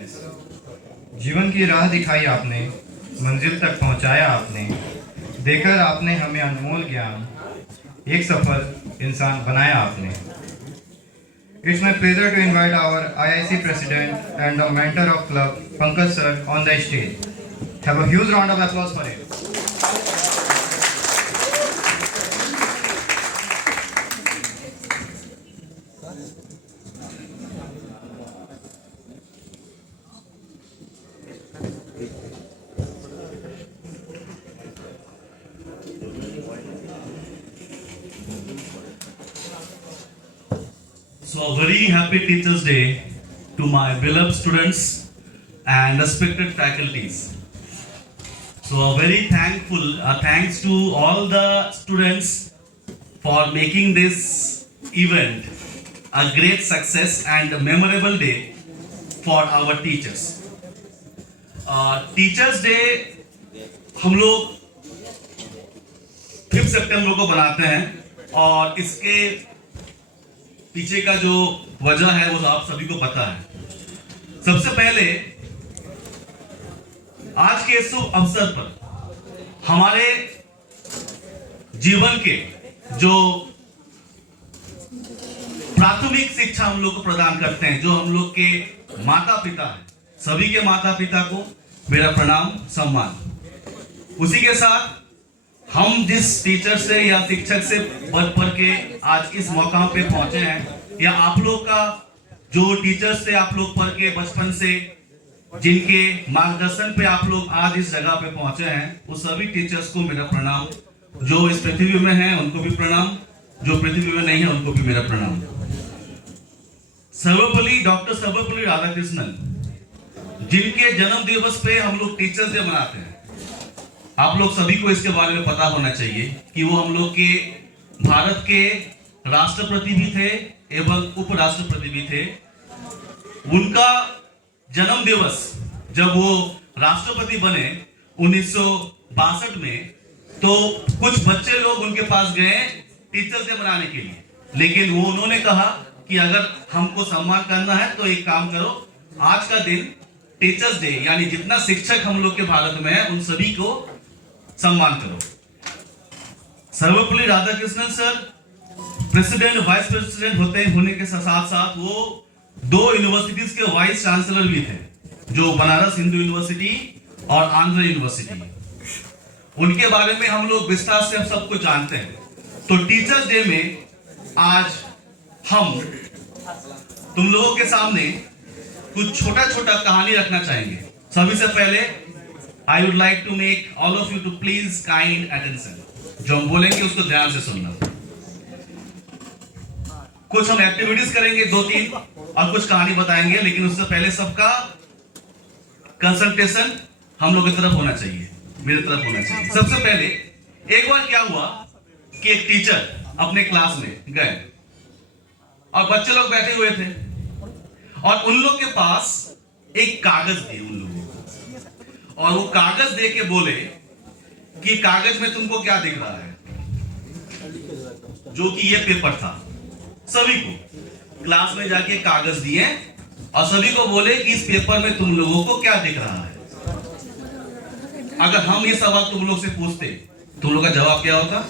जीवन की राह दिखाई आपने, मंजिल तक पहुंचाया आपने, देकर आपने हमें अनमोल ज्ञान, एक सफल इंसान बनाया आपने. It's my pleasure to invite our IIC president and the mentor of club, Pankaj sir, on the stage. Have a huge round of applause for him. So, a very happy Teachers' Day to my beloved students and respected faculties. So, a very thanks to all the students for making this event a great success and a memorable day for our teachers. Teachers' Day हम लोग 5 सितंबर को बनाते हैं और इसके पीछे का जो वजह है वो आप सभी को पता है. सबसे पहले आज के शुभ अवसर पर हमारे जीवन के जो प्राथमिक शिक्षा हम लोग को प्रदान करते हैं, जो हम लोग के माता पिता हैं, सभी के माता पिता को मेरा प्रणाम सम्मान. उसी के साथ हम जिस टीचर से या शिक्षक से पढ़ के आज इस मकाम पे पहुंचे हैं, या आप लोग का जो टीचर से आप लोग पढ़ के बचपन से जिनके मार्गदर्शन पे आप लोग आज इस जगह पे पहुंचे हैं, उस सभी टीचर्स को मेरा प्रणाम. जो इस पृथ्वी में हैं उनको भी प्रणाम, जो पृथ्वी में नहीं है उनको भी मेरा प्रणाम. सर्वपल्ली डॉक्टर सर्वपल्ली राधाकृष्णन, जिनके जन्म दिवस पे हम लोग टीचर्स डे मनाते हैं, आप लोग सभी को इसके बारे में पता होना चाहिए कि वो हम लोग के भारत के राष्ट्रपति भी थे एवं उपराष्ट्रपति भी थे. उनका जन्म दिवस जब वो राष्ट्रपति बने 1962 में, तो कुछ बच्चे लोग उनके पास गए टीचर्स डे मनाने के लिए, लेकिन वो उन्होंने कहा कि अगर हमको सम्मान करना है तो एक काम करो, आज का दिन टीचर्स डे यानी जितना शिक्षक हम लोग के भारत में है उन सभी को सम्मान करो. Sarvepalli Radhakrishnan sir president vice president होने के साथ साथ वो 2 यूनिवर्सिटीज के वाइस चांसलर भी थे, जो बनारस हिंदू यूनिवर्सिटी और आंध्र यूनिवर्सिटी. उनके बारे में हम लोग विस्तार से सबको जानते हैं. तो टीचर्स डे में आज हम तुम लोगों के सामने कुछ छोटा छोटा कहानी रखना चाहेंगे. सभी से पहले I would like to make all of you to please kind attention. जो हम बोलेंगे उसको ध्यान से सुनना. कुछ हम एक्टिविटीज करेंगे 2-3 और कुछ कहानी बताएंगे, लेकिन उससे पहले सबका कंसंट्रेशन हम लोग की तरफ होना चाहिए, मेरी तरफ होना चाहिए. सबसे पहले एक बार क्या हुआ कि एक टीचर अपने क्लास में गए और बच्चे लोग बैठे हुए थे और उन लोग के पास एक कागज दिए उन लोगों को, और वो कागज दे के बोले कि कागज में तुमको क्या दिख रहा है, जो कि ये पेपर था. सभी को क्लास में जाके कागज दिए और सभी को बोले कि इस पेपर में तुम लोगों को क्या दिख रहा है. अगर हम ये सवाल तुम लोग से पूछते, तुम लोग का जवाब क्या होता?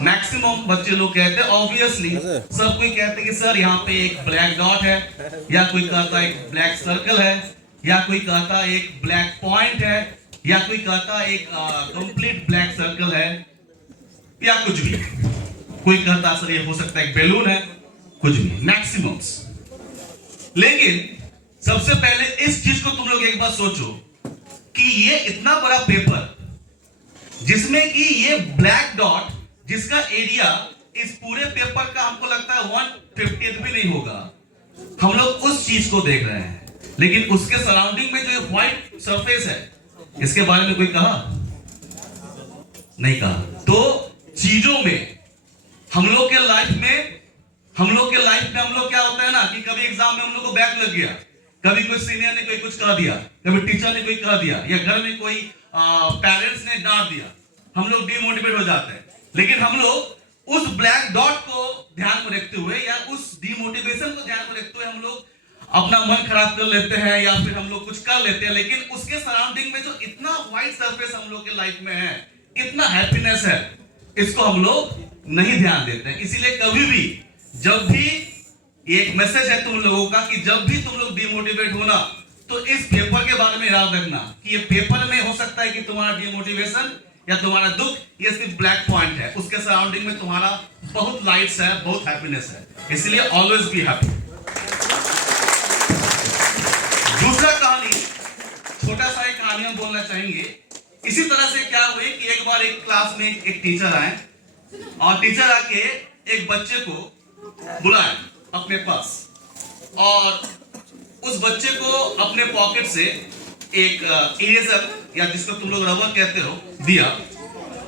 मैक्सिमम बच्चे लोग कहते ऑब्वियसली, सब कोई कहते कि सर यहाँ पे एक ब्लैक डॉट है, या कोई कहता एक ब्लैक सर्कल है, या कोई कहता एक ब्लैक पॉइंट है, या कोई कहता एक कंप्लीट ब्लैक सर्कल है, या कुछ भी. कोई कहता सर ये हो सकता है एक बैलून है, कुछ भी, मैक्सिमम्स. लेकिन सबसे पहले इस चीज को तुम लोग एक बार सोचो कि ये इतना बड़ा पेपर जिसमें कि ये ब्लैक डॉट जिसका एरिया इस पूरे पेपर का हमको लगता है 1/50 भी नहीं होगा, हम लोग उस चीज को देख रहे हैं. लेकिन उसके सराउंडिंग में जो ये व्हाइट सरफेस है, इसके बारे में कोई कहा नहीं कहा. तो चीजों में हम लोग के लाइफ में हम लोग क्या होता है ना कि कभी एग्जाम में हम लोग को बैक लग गया, कभी कोई सीनियर ने कोई कुछ कह दिया, कभी टीचर ने कोई कह दिया, या घर में कोई पेरेंट्स ने डांट दिया, हम लोग डिमोटिवेट हो जाते हैं. लेकिन हम लोग उस ब्लैक डॉट को ध्यान में रखते हुए या उस डिमोटिवेशन को ध्यान में रखते हुए हम लोग अपना मन खराब कर लेते हैं या फिर हम लोग कुछ कर लेते हैं, लेकिन उसके सराउंडिंग में जो इतना वाइड सरफेस हम लोग के लाइफ में है, इतना हैप्पीनेस है, इसको हम लोग नहीं ध्यान देते हैं। इसीलिए कभी भी जब भी एक मैसेज है तुम लोगों का कि जब भी तुम लोग डिमोटिवेट होना तो इस पेपर के बारे में याद रखना कि ये पेपर में हो सकता है कि तुम्हारा डिमोटिवेशन या तुम्हारा दुख ये सिर्फ ब्लैक पॉइंट है, उसके सराउंडिंग में तुम्हारा बहुत लाइट्स है, बहुत हैप्पीनेस है, इसलिए ऑलवेज बी हैप्पी। दूसरा कहानी, छोटा सा एक कहानी हम बोलना चाहेंगे। इसी तरह से क्या हुई कि एक बार एक क्लास में एक टीचर आए और टीचर आके एक बच्चे को बुलाए अपने पास और उस बच्चे को अपने पॉकेट से एक इरेजर या जिसको तुम लोग रबर कहते हो दिया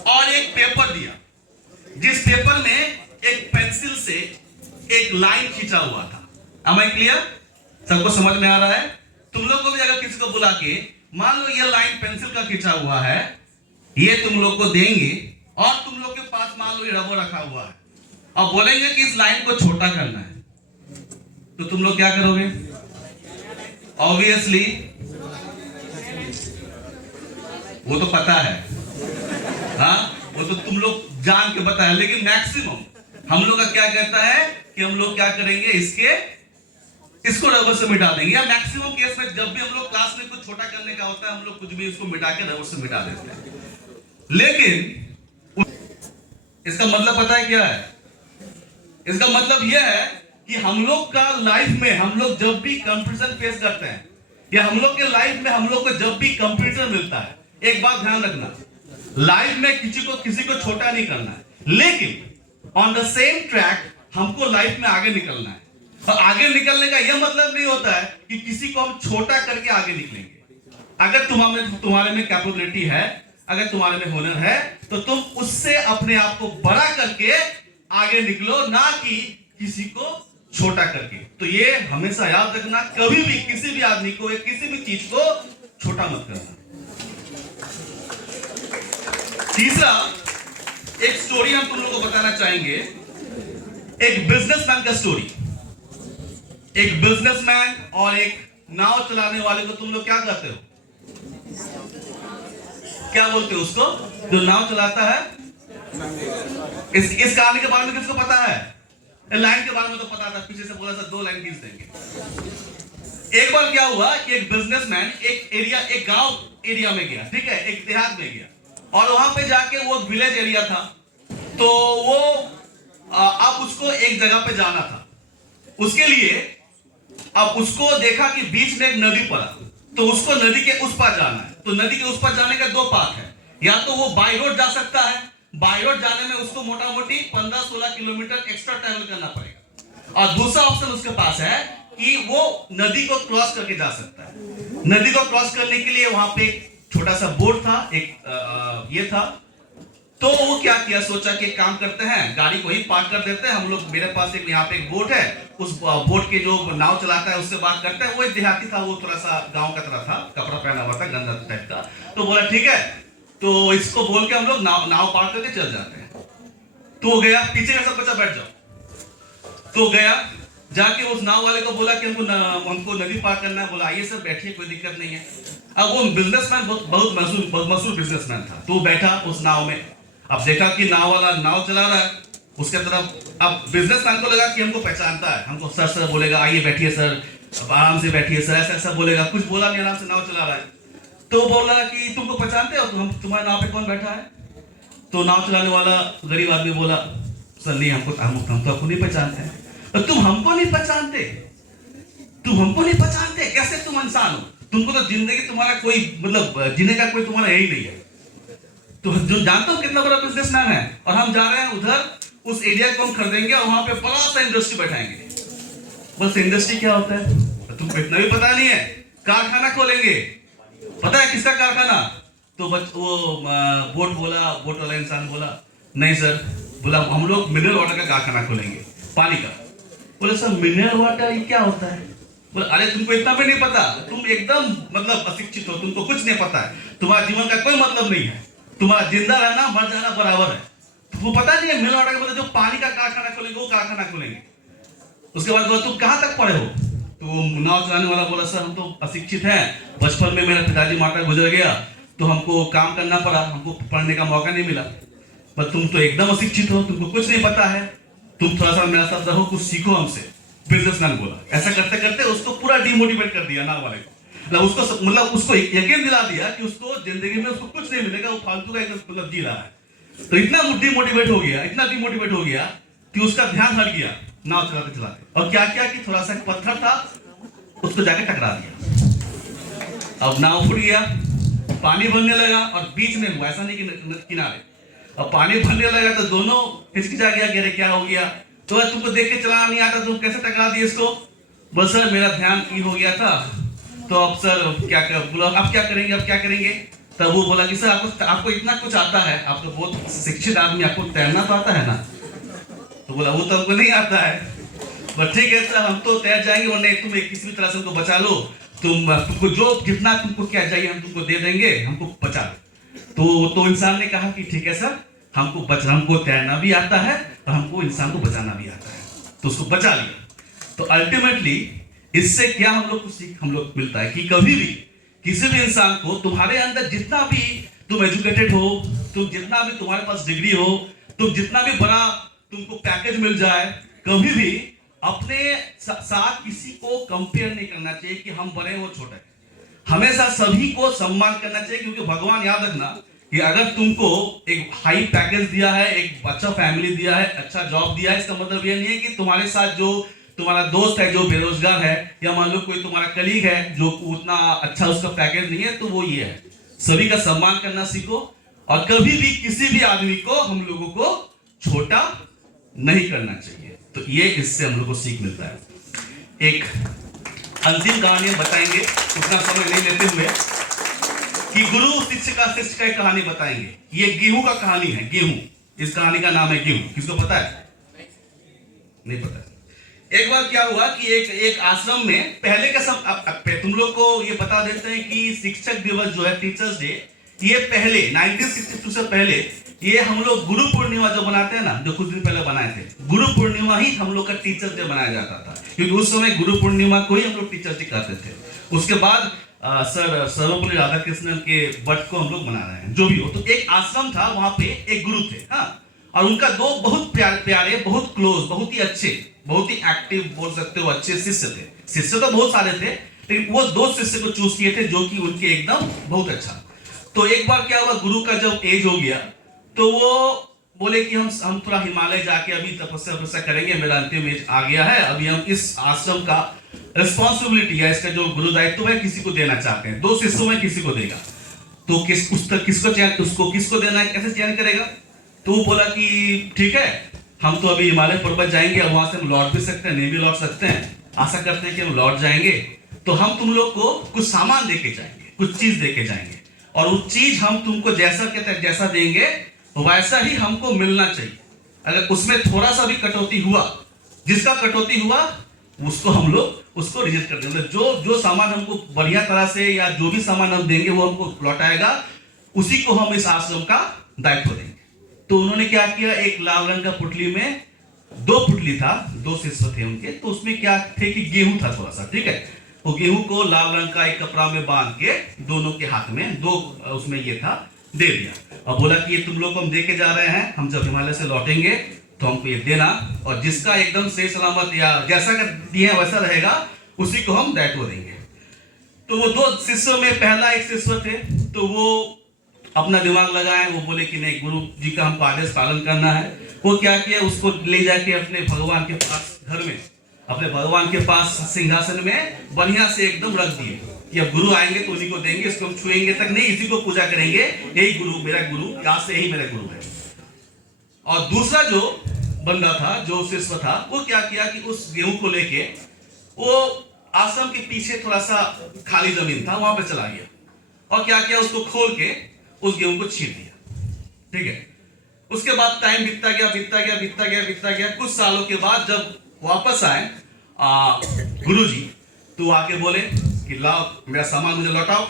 और एक पेपर दिया, जिस पेपर में एक पेंसिल से एक लाइन खींचा हुआ था। Am I clear? सबको समझ में आ रहा है? तुम लोग को भी अगर किसी को बुला के मान लो ये लाइन पेंसिल का खींचा हुआ है, ये तुम लोग को देंगे और तुम लोग के पास मान लो ये रबर रखा हुआ है और बोलेंगे कि इस लाइन को छोटा करना है, तो तुम लोग क्या करोगे? ऑब्वियसली वो तो पता है, हाँ वो तो तुम लोग जान के पता है, लेकिन मैक्सिमम हम लोग का क्या कहता है कि हम लोग क्या करेंगे, इसको रबर से मिटा देंगे, या मैक्सिमम केस में जब भी हम लोग क्लास में कुछ छोटा करने का होता है हम लोग कुछ भी इसको मिटा के रबर से मिटा देते हैं। लेकिन इसका मतलब पता है क्या है? इसका मतलब यह है कि हम लोग का लाइफ में हम लोग जब भी कंपटीशन फेस करते हैं या हम लोग के लाइफ में हम लोग को जब भी कंपटीशन मिलता है, एक बात ध्यान रखना, लाइफ में किसी को छोटा नहीं करना है, लेकिन ऑन द सेम ट्रैक हमको लाइफ में आगे निकलना है। और आगे निकलने का यह मतलब नहीं होता है कि किसी को हम छोटा करके आगे निकलेंगे। अगर तुम्हारे में कैपेबिलिटी है, अगर तुम्हारे में हुनर है, तो तुम उससे अपने आप को बड़ा करके आगे निकलो, ना कि किसी को छोटा करके। तो ये हमेशा याद रखना, कभी भी किसी भी आदमी को या किसी भी चीज को छोटा मत करना। तीसरा एक स्टोरी हम तुम लोगों को बताना चाहेंगे, एक बिजनेसमैन का स्टोरी। एक बिजनेसमैन और एक नाव चलाने वाले को तुम लोग क्या कहते हो? क्या बोलते हो उसको जो नाव चलाता है? इस कहानी के बारे में किसको पता है? लाइन के बारे में तो पता था, पीछे से बोला था 2 लाइन खींच देंगे। एक बार क्या हुआ कि एक बिजनेसमैन एक गांव एरिया में गया, ठीक है, एक देहात में गया और वहां पे जाके वो विलेज एरिया था, तो वो अब उसको एक जगह पे जाना था। उसके लिए अब उसको देखा कि बीच में एक नदी पड़ा, तो उसको नदी के उस पार जाना है। तो नदी के उस पार जाने का 2 पाथ है, या तो वो बाय रोड जा सकता है, बाय रोड जाने में उसको मोटा मोटी 15-16 किलोमीटर एक्स्ट्रा ट्रैवल करना पड़ेगा, और दूसरा ऑप्शन उसके पास है कि वो नदी को क्रॉस करके जा सकता है। नदी को क्रॉस करने के लिए वहां पे एक छोटा सा बोट था, एक ये था, तो वो क्या किया, सोचा कि काम करते हैं, गाड़ी को ही पार्क कर देते हैं हम लोग, मेरे पास एक यहाँ पे एक बोट है, उस बोट के जो नाव चलाता है उससे बात करते हैं। वो एक देहाती था, वो थोड़ा सा गांव का तरह था, कपड़ा पहना हुआ था गंदा टाइप का, तो बोला ठीक है, तो इसको बोल के हम लोग नाव पार करके चल जाते हैं। तो गया, पीछे का सब बच्चा बैठ जाओ, तो गया जाके उस नाव वाले को बोला कि हमको नदी पार करना है। बोला आइए सर बैठिए, कोई दिक्कत नहीं है। अब वो बिजनेसमैन बहुत मशहूर बिजनेसमैन था, तो वो बैठा उस नाव में। अब देखा कि नाव वाला नाव चला रहा है उसके तरफ, अब बिजनेसमैन को लगा कि हमको पहचानता है, हमको सर सर बोलेगा, आइए बैठिए सर, आराम से बैठिए सर, ऐसा ऐसा बोलेगा। कुछ बोला नहीं, आराम से नाव चला रहा है। तो बोला कि तुमको पहचानते हो, हम तुम्हारे नाव पे कौन बैठा है? तो नाव चलाने वाला गरीब आदमी बोला सर नहीं, हम तो आपको नहीं पहचानते हैं। तो तुम हमको नहीं पहचानते? तुम हमको नहीं पहचानते? कैसे तुम इंसान हो? तुमको तो जिंदगी तुम्हारा कोई मतलब जीने का कोई तुम्हारा यही नहीं है। तो जो जानता हूं कितना बड़ा बिजनेसमैन है, और हम जा रहे हैं उधर, उस एरिया को हम खरीदेंगे और वहां पे बड़ा सा इंडस्ट्री बैठाएंगे। बस इंडस्ट्री क्या होता है तुमको इतना भी पता नहीं है। कारखाना खोलेंगे, पता है किसका कारखाना? तो वो बोट वाला इंसान बोला नहीं सर, बोला हम लोग मिनरल वाटर का कारखाना खोलेंगे, पानी का। बोले सर मिनरल वाटर क्या होता है? बोले अरे तुमको इतना भी नहीं पता, तुम एकदम मतलब अशिक्षित हो, तुमको कुछ नहीं पता है, तुम्हारा जीवन का कोई मतलब नहीं है, तुम्हारा जिंदा रहना मर जाना बराबर है। वो पता नहीं है मिल ऑर्डर के मतलब जो पानी का कारखाना खोलेंगे वो कारखाना खोलेंगे। उसके बाद बोला तुम कहाँ तक पढ़े हो? तो वो नाव चलाने वाला बोला सर हम तो अशिक्षित हैं, बचपन में मेरा पिताजी माता गुजर गया तो हमको काम करना पड़ा, हमको पढ़ने का मौका नहीं मिला। पर तुम तो एकदम अशिक्षित हो, तुमको कुछ नहीं पता है, तुम थोड़ा सा मेरे साथ रहो, कुछ सीखो हमसे। बिजनेसमैन बोला। ऐसा करते करते उसको पूरा डिमोटिवेट कर दिया नाव वाले को, मतलब उसको यकीन दिला दिया कि उसको जिंदगी में उसको कुछ नहीं मिलेगा, वो फालतू का मतलब जी रहा है। तो इतना डिमोटिवेट हो गया, इतना डिमोटिवेट हो गया कि उसका ध्यान हट गया नाव चलाते चलाते। और क्या किया कि थोड़ा सा पत्थर था उसको जाके टकरा दिया। अब नाव फूट गया, पानी भरने लगा और बीच में हुआ, ऐसा नहीं कि किनारे। अब पानी भरने लगा तो दोनों हिचकिचा गया कि अरे क्या हो गया? तो तुमको देख के चलाना नहीं आता, तुम कैसे टकरा दिए इसको? बस सर मेरा ध्यान की हो गया था। तो अब सर क्या कर बोला, अब क्या करेंगे, अब क्या करेंगे? तब वो बोला कि सर आपको इतना कुछ आता है, आप तो बहुत शिक्षित आदमी, आपको तैरना तो आता है ना? तो बोला वो तो हमको नहीं आता है, बट ठीक है सर हम तो तैर जाएंगे, और नहीं तुम किसी भी तरह से हमको बचा लो, तुमको जो जितना तुमको क्या चाहिए हम तुमको दे देंगे, हमको बचा लो। तो इंसान ने कहा कि ठीक है सर हमको तैरना भी आता है और हमको इंसान को बचाना भी आता है, तो उसको बचा लिया। तो अल्टीमेटली इससे क्या हम लोग को सीख हम लोग मिलता है कि कभी भी किसी भी इंसान को तुम्हारे अंदर जितना भी तुम एजुकेटेड हो, तुम जितना भी तुम्हारे पास डिग्री हो, तुम जितना भी बड़ा तुमको पैकेज मिल जाए, कभी भी अपने साथ किसी को कंपेयर नहीं करना चाहिए कि हम बड़े वो छोटे। हमेशा सभी को सम्मान करना चाहिए, क्योंकि भगवान याद रखना कि अगर तुमको एक हाई पैकेज दिया है, एक अच्छा फैमिली दिया है, अच्छा जॉब दिया है, इसका मतलब ये नहीं है कि तुम्हारे साथ जो तुम्हारा दोस्त है जो बेरोजगार है, या मान लो कोई तुम्हारा कलीग है जो उतना अच्छा उसका पैकेज नहीं है, तो वो ये है। सभी का सम्मान करना सीखो, और कभी भी किसी भी आदमी को हम लोगों को छोटा नहीं करना चाहिए। तो ये इससे हम लोग को सीख मिलता है। एक अंतिम कहानी हम बताएंगे, उतना समय नहीं लेते हुए, कि गुरु शिक्षक की कहानी बताएंगे। ये गेहूं का कहानी है, गेहूं। इस कहानी का नाम है गेहूं। किसको पता है? नहीं पता। एक बार क्या हुआ कि एक आश्रम में पहले का सब तुम लोग को ये बता देते हैं कि शिक्षक दिवस जो है, टीचर्स डे, ये पहले 1962 से पहले ये हम लोग गुरु पूर्णिमा जो बनाते हैं ना, जो कुछ दिन पहले बनाए थे, गुरु पूर्णिमा ही हम लोग का टीचर्स डे मनाया जाता था, क्योंकि उस समय गुरु पूर्णिमा को ही हम लोग टीचर्स डे कहते थे। उसके बाद सर्वपल्ली राधाकृष्णन के बर्थ को हम लोग मना रहे हैं। जो भी हो, तो एक आश्रम था, वहां पे एक गुरु थे, हाँ, और उनका दो बहुत प्यारे, बहुत क्लोज, बहुत ही अच्छे, बहुत ही एक्टिव बोल सकते हो, अच्छे शिष्य थे। शिष्य तो बहुत सारे थे, लेकिन वो दो शिष्य को चूज किए थे जो कि उनके एकदम बहुत अच्छा। तो एक बार क्या हुआ, गुरु का जब एज हो गया तो वो बोले कि हम थोड़ा हिमालय जाके अभी तपस्या करेंगे, मेरा अंतिम एज आ गया है, अभी हम इस आश्रम का रिस्पॉन्सिबिलिटी है, इसका जो गुरु दायित्व है किसी को देना चाहते हैं। दो शिष्यों में किसी को देगा, तो किसको देना है, कैसे चयन करेगा? तो वो बोला कि ठीक है, हम तो अभी हिमालय पर्वत जाएंगे, अब वहां से हम लौट भी सकते हैं, नहीं भी लौट सकते हैं, आशा करते हैं कि हम लौट जाएंगे, तो हम तुम लोग को कुछ सामान देके जाएंगे, कुछ चीज देके जाएंगे, और वो चीज हम तुमको जैसा देंगे वैसा ही हमको मिलना चाहिए। अगर उसमें थोड़ा सा भी कटौती हुआ, जिसका कटौती हुआ उसको हम लोग उसको रिजेक्ट कर देंगे। जो सामान हमको बढ़िया तरह से, या जो भी सामान हम देंगे वो हमको लौटाएगा, उसी को हम इस आश्रम का दायित्व देंगे। तो उन्होंने क्या किया, एक लाल रंग का पुटली में दो पुटली था, दो शिष्य थे उनके, तो उसमें क्या थे कि गेहूं था थोड़ा सा, ठीक है। वो गेहूं को लाल रंग का एक कपड़ा में बांध के दोनों के हाथ में दो उसमें ये था, दे दिया, और बोला कि ये तुम लोग को हम दे के जा रहे हैं, हम जब हिमालय से लौटेंगे तो हमको ये देना, और जिसका एकदम सही सलामत या जैसा कर दिए वैसा रहेगा, उसी को हम दायित्व देंगे। तो वो दो शिष्यों में पहला एक शिष्य थे, तो वो अपना दिमाग लगाए, वो बोले कि नहीं, गुरु जी का हमको आदेश पालन करना है। वो क्या किया, उसको ले जाके अपने भगवान के पास, घर में अपने भगवान के पास सिंहासन में बढ़िया से एकदम रख दिए कि अब गुरु आएंगे तो उन्हीं को देंगे, इसको हम छुएंगे तक नहीं, इसी को पूजा करेंगे, यही गुरु, मेरा गुरु, आज से यही मेरा गुरु है। और दूसरा जो बंदा था, जो शिष्य था, वो क्या किया कि उस गेहूं को लेके वो आश्रम के पीछे थोड़ा सा खाली जमीन था, वहां पे चला गया, और क्या किया, उसको खोल के उस गेहूं को छीट दिया, ठीक है। उसके बाद टाइम बीतता गया। कुछ सालों के बाद जब वापस आए गुरुजी, तो आके बोले कि लाओ मेरा सामान मुझे लौटाओ।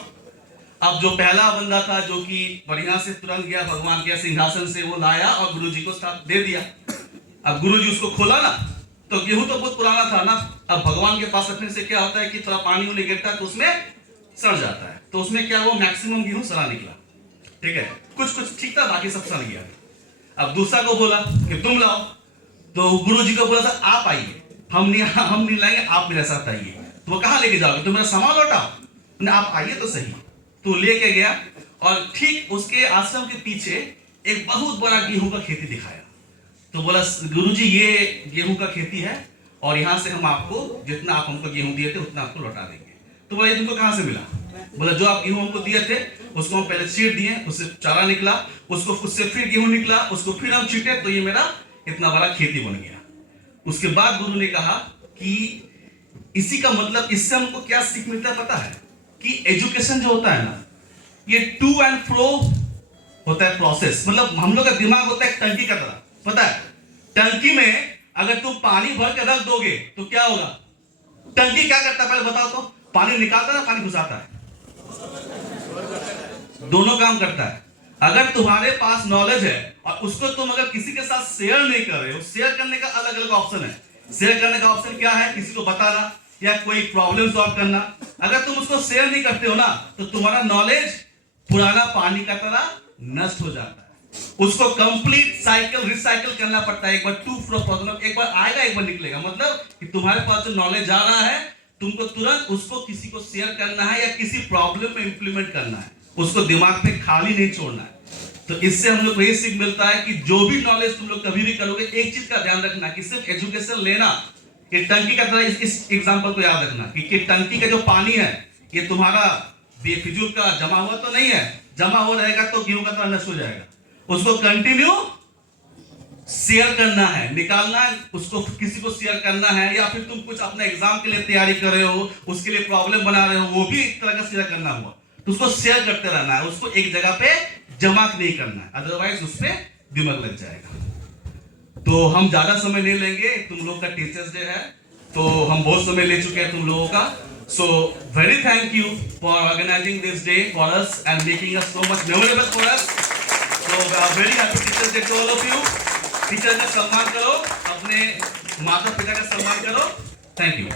अब जो पहला बंदा था जो कि बढ़िया से तुरंत गया भगवान के सिंहासन से, वो लाया और गुरुजी को साथ दे दिया। अब गुरुजी उसको खोला ना, तो गेहूं तो बहुत पुराना था ना। अब भगवान के पास रखने से क्या होता है कि थोड़ा पानी उन्हें गिरता है तो उसमें सड़ जाता है। तो उसमें क्या वो मैक्सिमम गेहूं सड़ा निकला, ठीक है। कुछ कुछ ठीक था, बाकी सब सड़ गया। अब दूसरा को बोला कि तुम लाओ, तो गुरुजी को बोला सर आप आइए, हम नहीं लाएंगे, आप मेरे साथ आइए। तो वो कहाँ लेके जाओगे, तो मेरा सामान लौटाओ। आप आइए तो सही। तो लेके गया और ठीक उसके आश्रम के पीछे एक बहुत बड़ा गेहूं का खेती दिखाया। तो बोला गुरुजी ये गेहूं का खेती है और यहाँ से हम आपको जितना आप हमको गेहूं दिए थे उतना आपको लौटा देंगे। तो बोला ये तुमको कहाँ से मिला? बोला जो आप गेहूं हमको दिए थे उसको हम पहले छीट दिए, उससे चारा निकला, उससे फिर गेहूं निकला, उसको फिर हम छीटे, तो ये मेरा इतना बड़ा खेती बन गया। उसके बाद गुरु ने कहा कि इसी का मतलब, इससे हमको क्या सीख मिलता है पता है? कि एजुकेशन जो होता है ना, ये टू एंड फ्रो होता है प्रोसेस। मतलब हम लोग का दिमाग होता है टंकी का तरह, पता है? टंकी में अगर तुम पानी भर के रख दोगे तो क्या होगा? टंकी क्या करता है पहले बताओ तो? पानी निकालता है, पानी घुसाता है, दोनों काम करता है। अगर तुम्हारे पास नॉलेज है और उसको तुम अगर किसी के साथ शेयर नहीं कर रहे हो, शेयर करने का अलग अलग ऑप्शन है। शेयर करने का ऑप्शन क्या है? किसी को बताना या कोई प्रॉब्लम सॉल्व करना। अगर तुम उसको शेयर नहीं करते हो ना, तो तुम्हारा नॉलेज पुराना पानी का तरह नष्ट हो जाता है। उसको कंप्लीट साइकिल रिसाइकिल करना पड़ता है। एक बार टू फ्रो प्रॉब्लम, एक बार आएगा एक बार निकलेगा। मतलब कि तुम्हारे पास जो नॉलेज आ रहा है, तुमको तुरंत उसको किसी को शेयर करना है या किसी प्रॉब्लम में इंप्लीमेंट करना है, उसको दिमाग में खाली नहीं छोड़ना है। तो इससे हम लोग को ये सीख मिलता है कि जो भी नॉलेज तुम लोग कभी भी करोगे, एक चीज का ध्यान रखना कि सिर्फ एजुकेशन लेना, कि टंकी का तरह इस एग्जांपल को याद रखना कि टंकी का जो पानी है ये तुम्हारा बेफिजूल का जमा हुआ तो नहीं है। जमा हो रहेगा तो गेहूं का तरह नष्ट हो जाएगा। उसको कंटिन्यू शेयर करना है, निकालना है, उसको किसी को शेयर करना है। या फिर तुम कुछ अपने एग्जाम के लिए तैयारी कर रहे हो, उसके लिए प्रॉब्लम बना रहे हो, वो भी एक तरह का शेयर करना हुआ, तो उसको शेयर करते रहना है। उसको एक जगह पे जमा नहीं करना है, अदरवाइज उस पर दिमाग लग जाएगा। तो हम ज्यादा समय नहीं लेंगे, तुम लोग का टीचर्स डे है तो हम बहुत समय ले चुके हैं तुम लोगों का। So very thank you for organising this day for us and making us so much memorable for us. So very happy teachers day to all of you. Teacher का सम्मान करो, अपने माता पिता का सम्मान करो। Thank you.